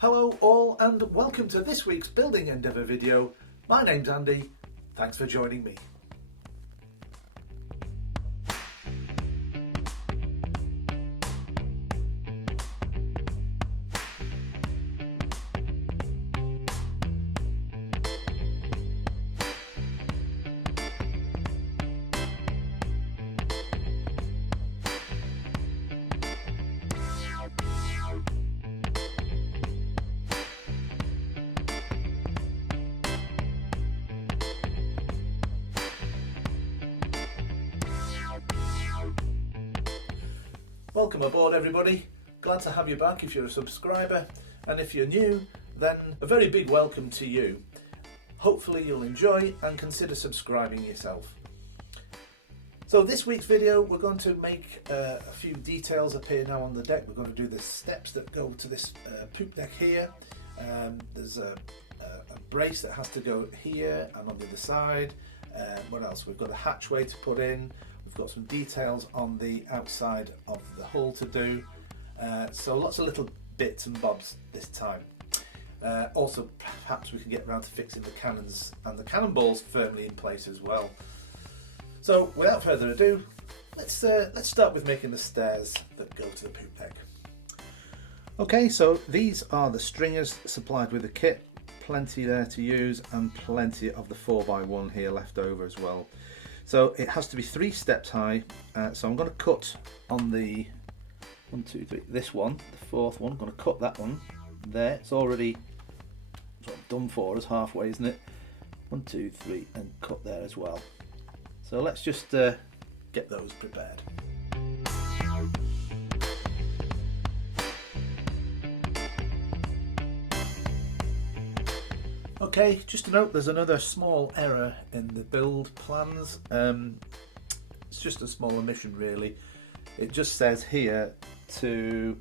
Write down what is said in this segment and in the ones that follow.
Hello all and welcome to this week's Building Endeavour video. My name's Andy, thanks for joining me. Welcome aboard everybody, glad to have you back if you're a subscriber, and if you're new then a very big welcome to you. Hopefully you'll enjoy and consider subscribing yourself. So this week's video we're going to make a few details appear now on the deck. We're going to do the steps that go to this poop deck here. There's a brace that has to go here and on the other side. What else? We've got a hatchway to put in. We've got some details on the outside of the hull to do. So lots of little bits and bobs this time. Also perhaps we can get around to fixing the cannons and the cannonballs firmly in place as well. So without further ado, let's start with making the stairs that go to the poop deck. Okay, so these are the stringers supplied with the kit. Plenty there to use and plenty of the 4x1 here left over as well. So it has to be 3 steps high. So I'm going to cut on the 1, 2, 3, this one, the 4th one. I'm going to cut that one there. It's already sort of done for us halfway, isn't it? 1, 2, 3, and cut there as well. So let's just get those prepared. Okay, just to note, there's another small error in the build plans. It's just a small omission really. It just says here to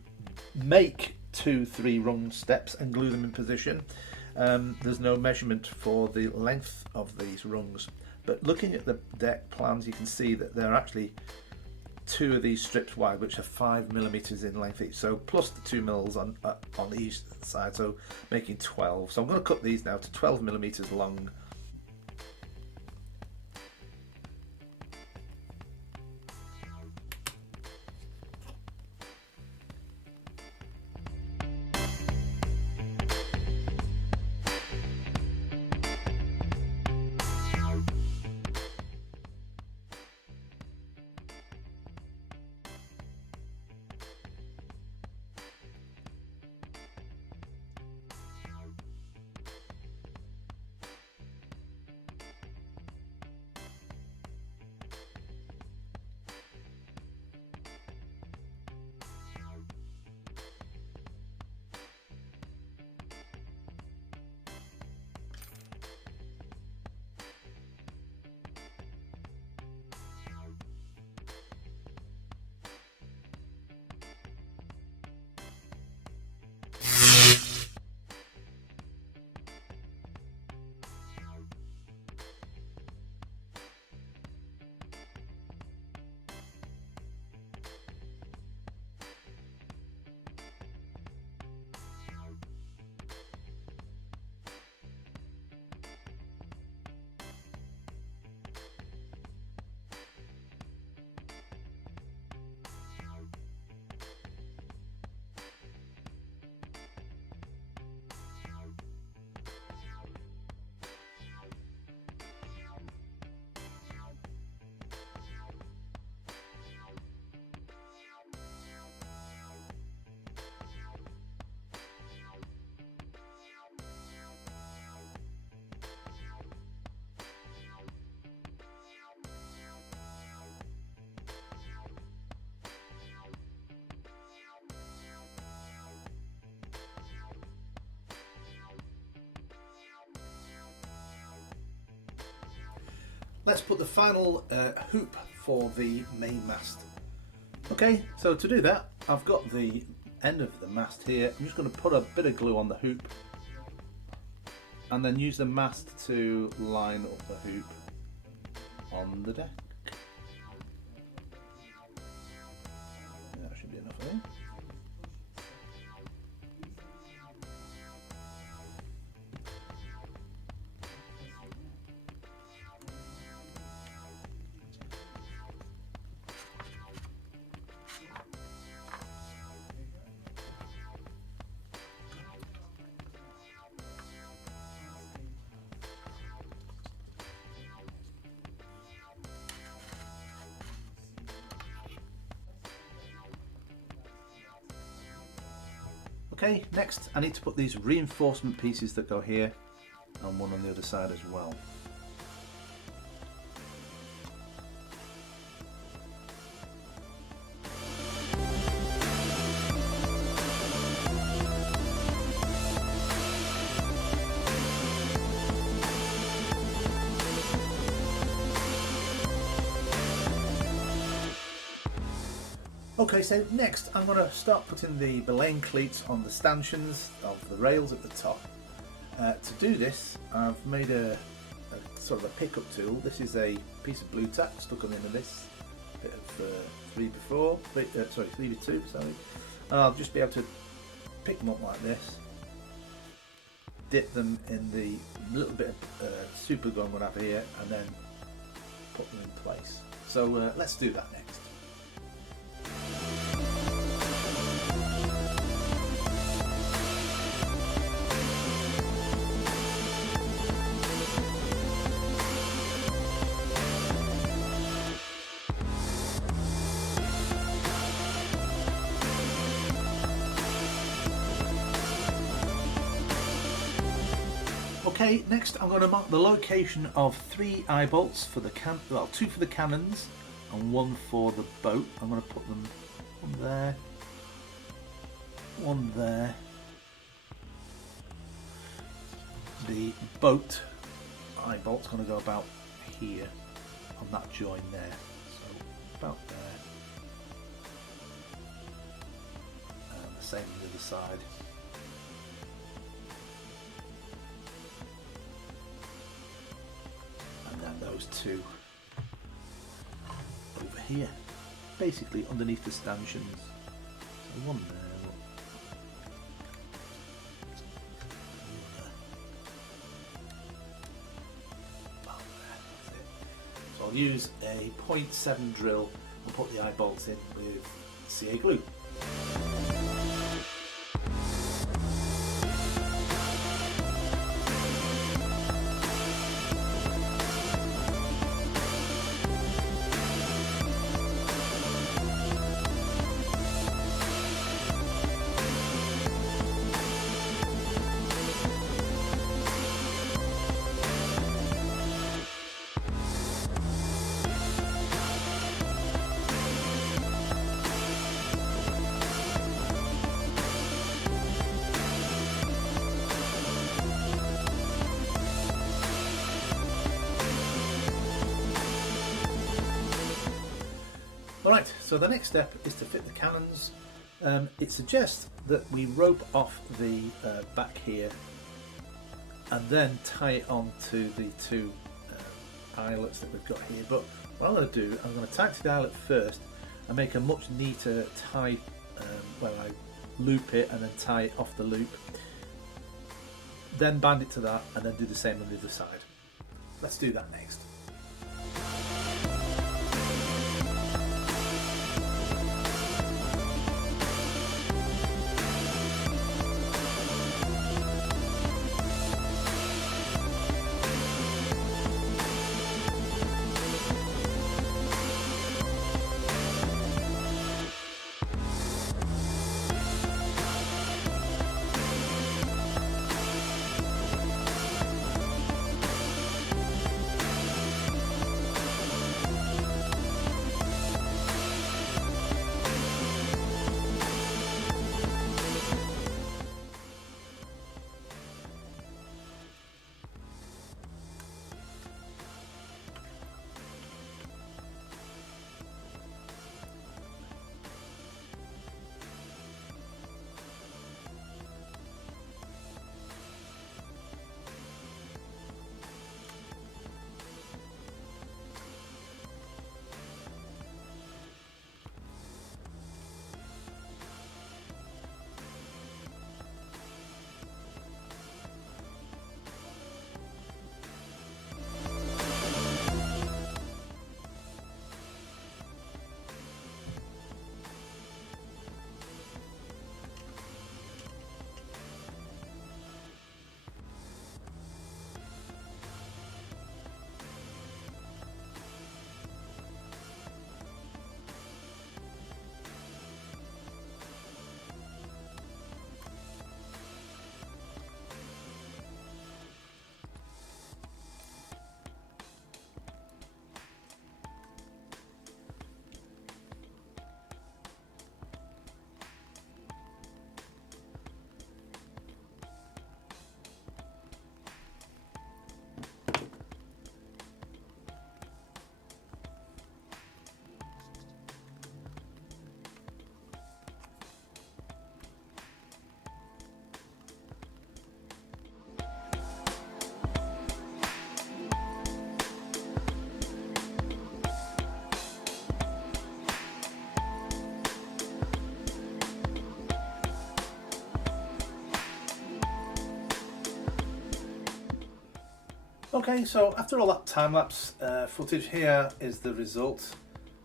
make 2 3-rung steps and glue them in position. There's no measurement for the length of these rungs, but looking at the deck plans you can see that there are actually 2 of these strips wide, which are 5mm in length each, so plus the 2 mils on each side, so making 12. So I'm going to cut these now to 12mm long. Let's put the final hoop for the main mast. Okay, so to do that, I've got the end of the mast here. I'm just going to put a bit of glue on the hoop and then use the mast to line up the hoop on the deck. That should be enough, I think. Okay, next I need to put these reinforcement pieces that go here and one on the other side as well. Okay, so next I'm going to start putting the belaying cleats on the stanchions of the rails at the top. To do this, I've made a sort of a pickup tool. This is a piece of blue tack stuck on the end of this, bit of 3x2, sorry. And I'll just be able to pick them up like this, dip them in the little bit of super glue I'm going to have here, and then put them in place. So let's do that next. Okay, next I'm going to mark the location of 3 eye bolts for the 2 for the cannons and 1 for the boat. I'm going to put them one there, one there. The boat eye bolt's going to go about here on that join there, so about there, and the same on the other side. Those 2 over here, basically underneath the stanchions. So one there, about there, that's it. So I'll use a 0.7 drill and put the eye bolts in with CA glue. Alright, so the next step is to fit the cannons. It suggests that we rope off the back here and then tie it on to the 2 eyelets that we've got here. But what I'm going to do, I'm going to tie it to the eyelet first and make a much neater tie where I loop it and then tie it off the loop. Then bind it to that and then do the same on the other side. Let's do that next. Okay, so after all that time-lapse footage, here is the result.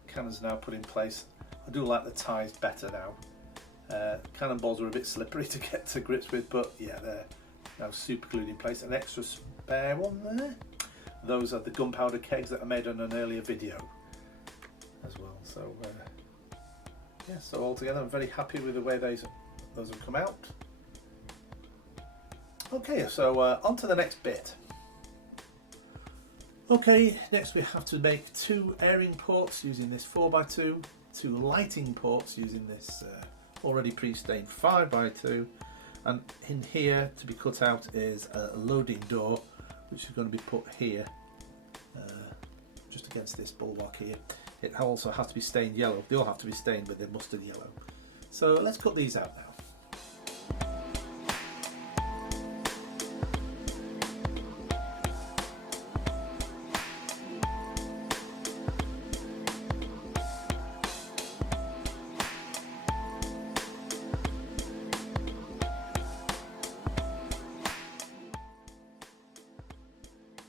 Cannon's now put in place. I do like the ties better now. Cannonballs are a bit slippery to get to grips with, but yeah, they're now super glued in place. An extra spare one there. Those are the gunpowder kegs that I made on an earlier video as well. So yeah, so altogether I'm very happy with the way those have come out. Okay, so on to the next bit. Okay, next we have to make 2 airing ports using this 4x2, 2 lighting ports using this already pre-stained 5x2, and in here to be cut out is a loading door, which is going to be put here, just against this bulwark here. It also has to be stained yellow. They all have to be stained with the mustard yellow. So let's cut these out now.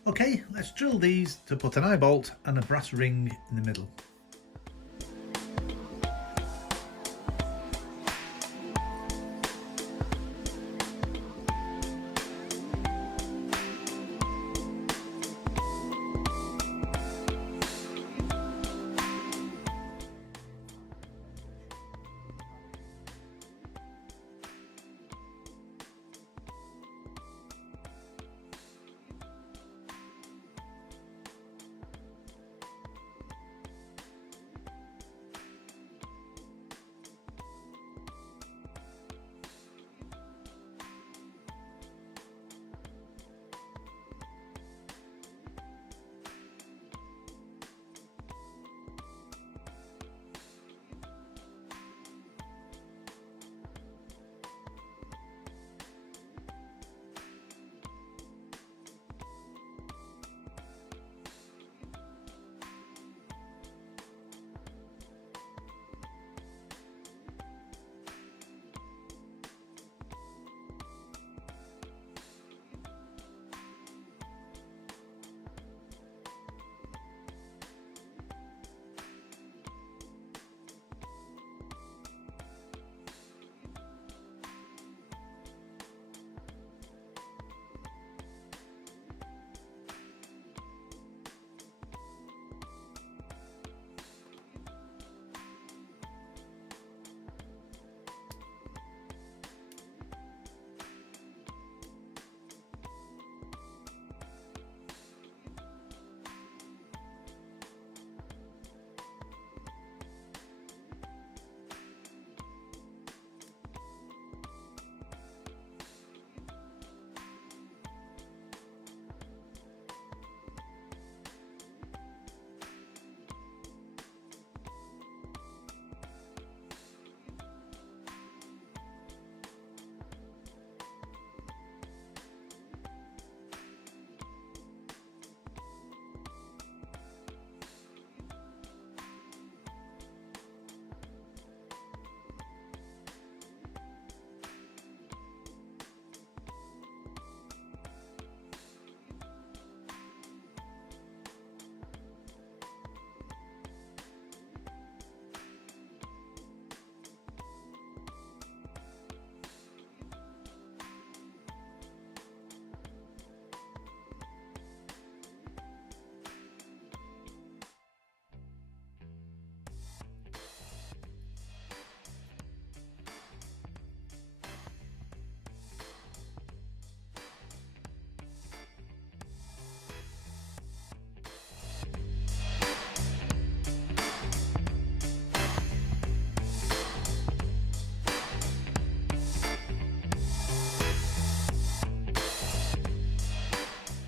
Okay, let's drill these to put an eye bolt and a brass ring in the middle.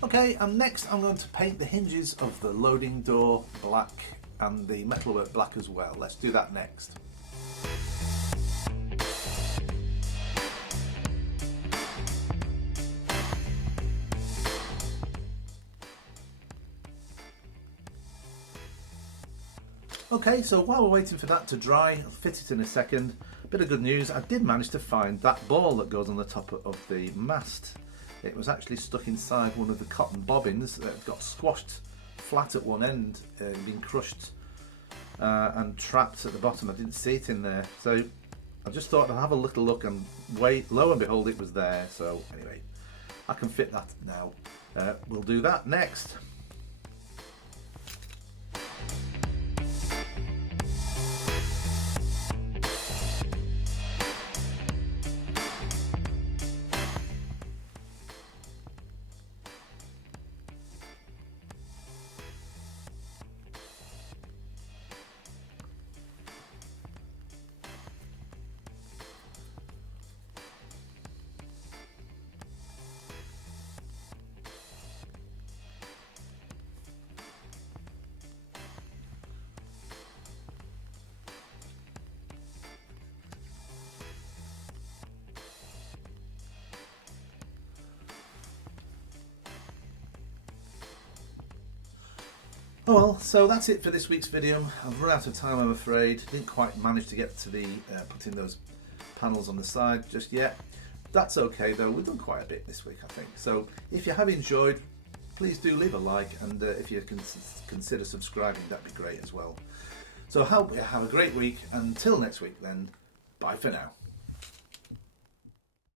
Okay, and next I'm going to paint the hinges of the loading door black and the metalwork black as well. Let's do that next. Okay, so while we're waiting for that to dry, I'll fit it in a second. Bit of good news, I did manage to find that ball that goes on the top of the mast. it was actually stuck inside one of the cotton bobbins that got squashed flat at one end, been crushed and trapped at the bottom. I didn't see it in there, so I just thought I'd have a little look, and wait, lo and behold, it was there. So anyway, I can fit that now. We'll do that next. Oh well, so that's it for this week's video. I've run out of time, I'm afraid. Didn't quite manage to get to the putting those panels on the side just yet. That's okay though, we've done quite a bit this week, I think. So if you have enjoyed, please do leave a like, and if you can consider subscribing, that'd be great as well. So I hope you have a great week. Until next week then, bye for now.